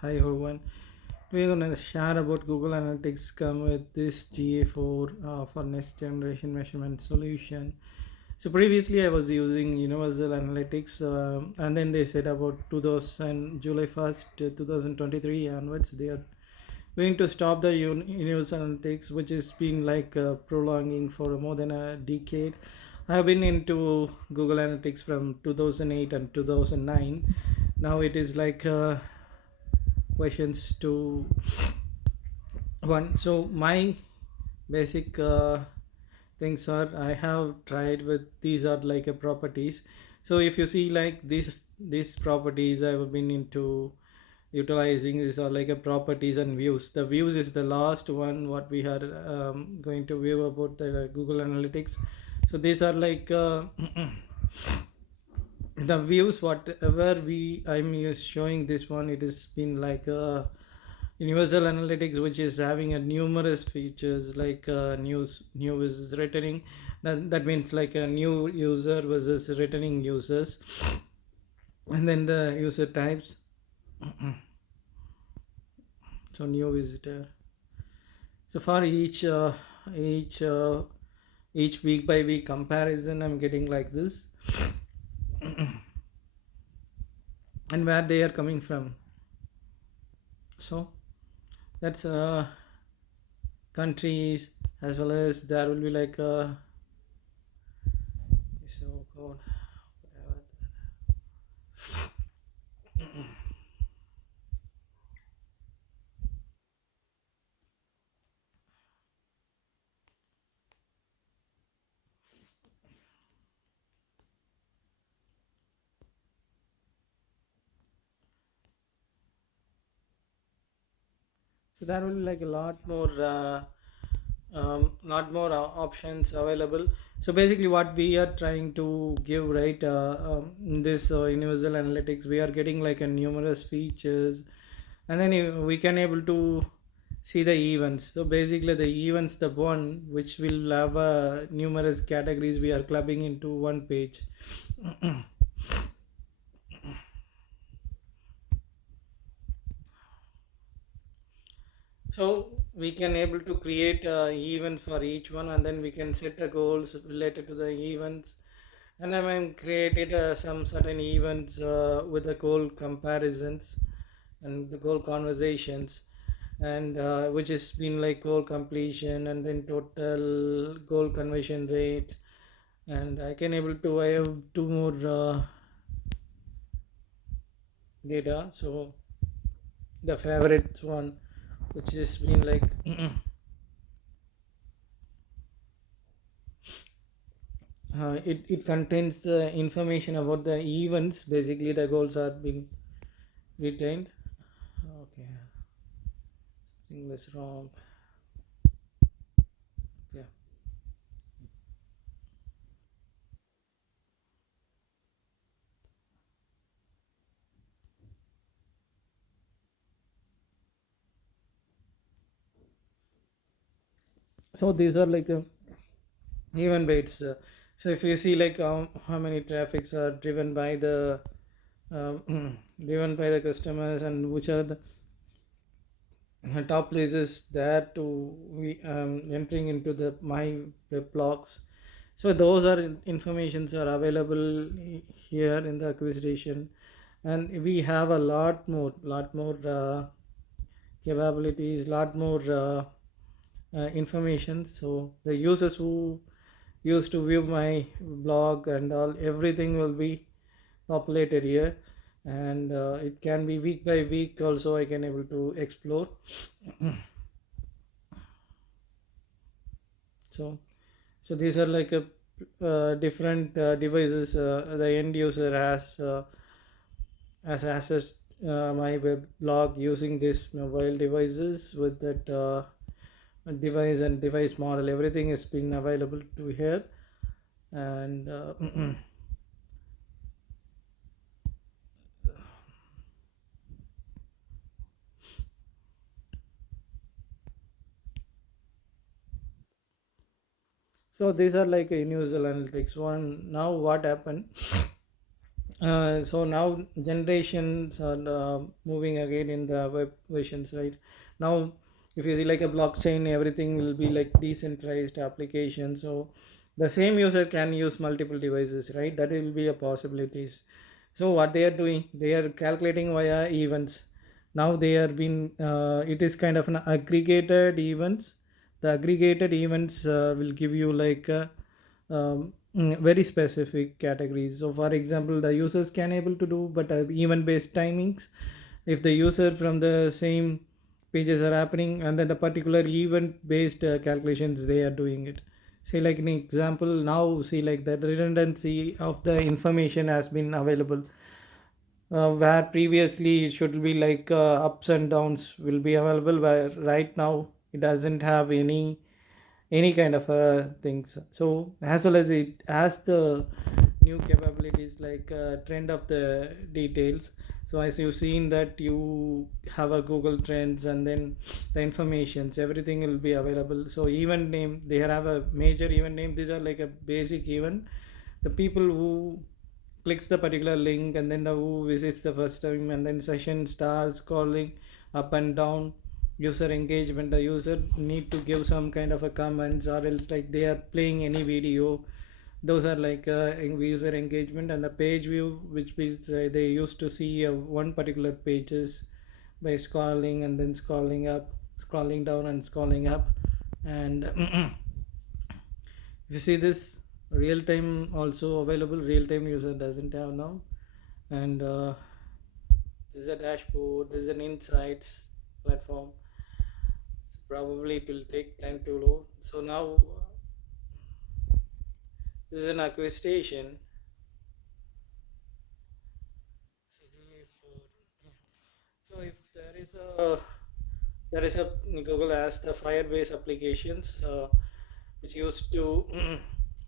Hi everyone. We're gonna share about Google Analytics come with this GA4 for next generation measurement solution. So previously I was using Universal Analytics, and then they said about 2000 July 1st, 2023 onwards they are going to stop the Universal Analytics, which has been like prolonging for more than a decade. I've been into Google Analytics from 2008 and 2009. Now it is like questions to one. So my basic things are I have tried with these are like a properties. So if you see like these properties I've been into utilizing, these are like a properties and views. The views is the last one what we are going to view about the Google Analytics. So these are like the views whatever we showing this one. It has been like Universal Analytics, which is having a numerous features like new is returning. That means like a new user versus returning users, and then the user types. So new visitor. So for each uh, each week by week comparison, I'm getting like this, and where they are coming from. So that's countries, as well as there will be like so called whatever. So there will be like a lot more options available. So basically what we are trying to give, right, in this Universal Analytics, we are getting like a numerous features, and then we can able to see the events. So basically the events, the one which will have numerous categories, we are clubbing into one page. So we can able to create events for each one, and then we can set the goals related to the events, and then I created some certain events with the goal comparisons and the goal conversations, and which has been like goal completion and then total goal conversion rate. And I can able to, I have two more data. So the favorite one, which has been like it contains the information about the events. Basically the goals are being retained. Okay, something was wrong. Yeah. So these are like event weights. So if you see like how many traffics are driven by the driven by the customers, and which are the top places there to we entering into the my web blogs. So those are informations are available here in the acquisition, and we have a lot more capabilities, lot more information. So the users who used to view my blog and all, everything will be populated here, and it can be week by week also I can able to explore. So so these are like a different devices the end user has access my web blog using this mobile devices with that device and device model. Everything has been available to here, and so these are like a universal analytics one. Now what happened, So now generations are moving again in the web versions, right? Now, if you see like a blockchain, everything will be like decentralized application. So the same user can use multiple devices, right? That will be a possibilities. So what they are doing, they are calculating via events. Now they are being, it is kind of an aggregated events. The aggregated events will give you like very specific categories. So for example, the users can able to do but event based timings. If the user from the same pages are happening, and then the particular event based calculations they are doing it. Say like an example, now see like the redundancy of the information has been available, where previously it should be like ups and downs will be available, where right now it doesn't have any kind of things. So as well as it has the new capabilities like trend of the details. So as you've seen that you have a Google Trends, and then the informations everything will be available. So event name, they have a major event name, these are like a basic event. The people who clicks the particular link, and then the who visits the first time, and then session starts scrolling up and down. User engagement, the user need to give some kind of a comments, or else like they are playing any video. Those are like user engagement. And the page view, which is they used to see one particular pages by scrolling and then scrolling up, scrolling down and scrolling up. And if you see this, real time also available, real time user doesn't have now. And this is a dashboard, this is an insights platform. So probably it will take time to load. So now this is an acquisition. So if there is a Google has the Firebase applications, which used to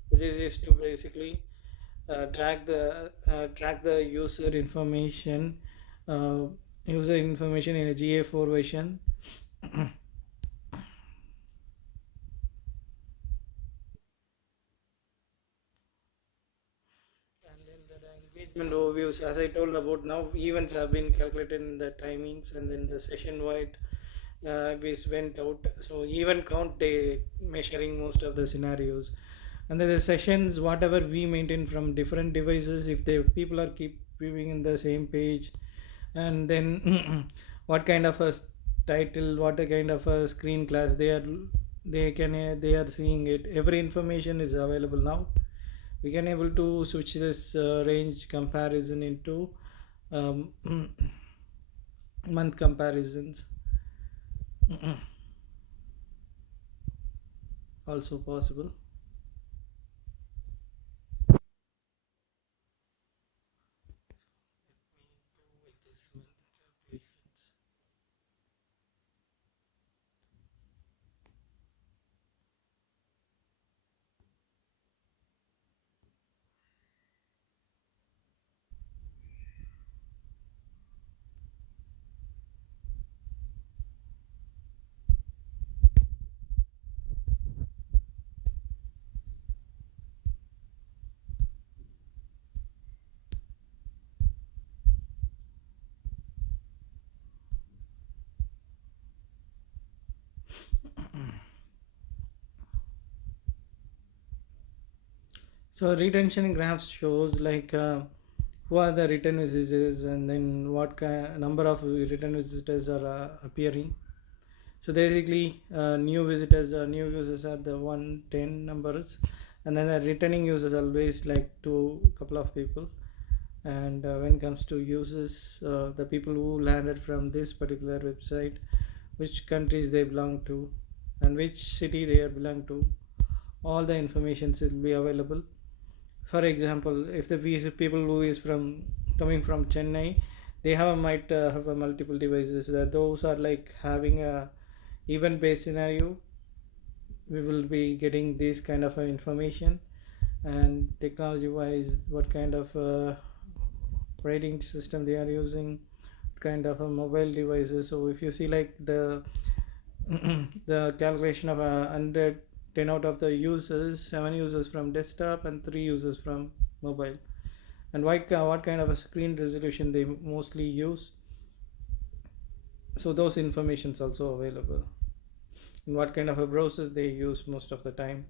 which is used to basically track the uh, user information in a GA4 version. And then the engagement overviews, as I told about, now events have been calculated in the timings, and then the session wide we went out. So even count they measuring most of the scenarios. And then the sessions whatever we maintain from different devices, if the people are keep viewing in the same page, and then what kind of a title, what a kind of a screen class they are seeing it, every information is available now. We can able to switch this range comparison into um, month comparisons also possible. So retention graphs shows like who are the return visitors, and then what number of return visitors are appearing. So basically, new users are the 110 numbers, and then the returning users always like to couple of people. And when it comes to users, the people who landed from this particular website, which countries they belong to, and which city they are belong to, all the information will be available. For example, if the people who is from coming from Chennai, they might have a multiple devices. Those are like having a event based scenario. We will be getting this kind of information. And technology wise, what kind of operating system they are using, what kind of a mobile devices. So if you see like the the calculation of 100, 10 out of the users, 7 users from desktop and 3 users from mobile. and what kind of a screen resolution they mostly use. So those informations also available, and what kind of a browsers they use most of the time.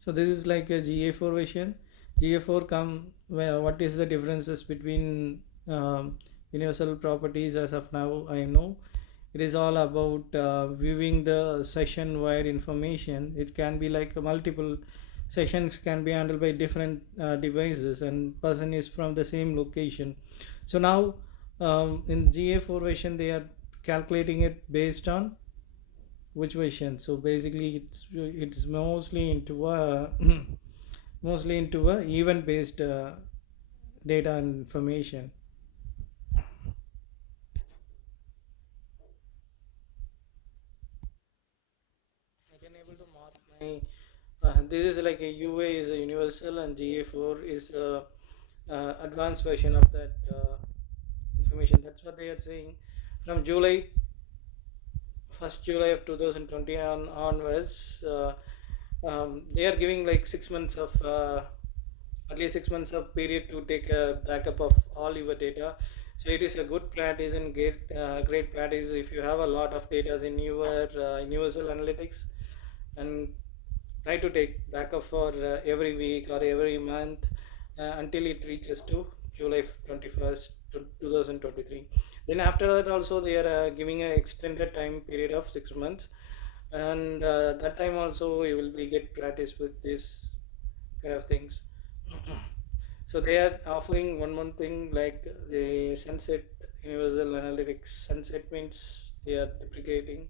So this is like a GA4 version. GA4 come where what is the differences between universal properties as of now? I know it is all about viewing the session wide information. It can be like multiple sessions can be handled by different devices, and person is from the same location. So now in GA4 version they are calculating it based on which version. So basically it's mostly into a mostly into a event based data and information. I can able to mark my this is like a UA is a universal, and GA4 is a advanced version of that information. That's what they are saying. From July 1st July of 2020 onwards, they are giving like 6 months of at least 6 months of period to take a backup of all your data. So it is a good practice and great practice if you have a lot of data in your universal analytics, and try to take backup for every week or every month until it reaches to July 21st to 2023. Then after that also they are giving an extended time period of 6 months, and that time also you will be get practice with this kind of things. So they are offering one more thing like the sunset universal analytics. Sunset means they are deprecating,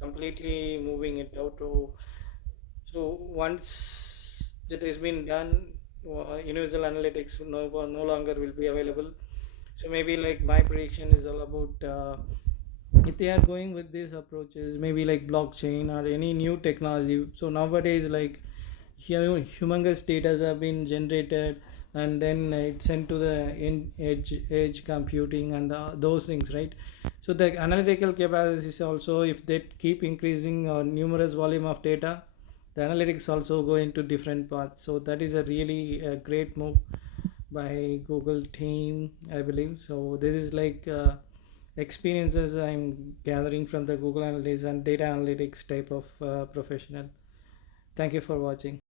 completely moving it out to. So once that has been done, universal analytics no longer will be available. So maybe like my prediction is all about if they are going with these approaches, maybe like blockchain or any new technology. So nowadays, like humongous data have been generated, and then it's sent to the edge computing and those things, right? So the analytical capacities also, if they keep increasing or numerous volume of data, the analytics also go into different paths. So that is a really great move by Google team, I believe. So this is like experiences I'm gathering from the Google Analytics and data analytics type of professional. Thank you for watching.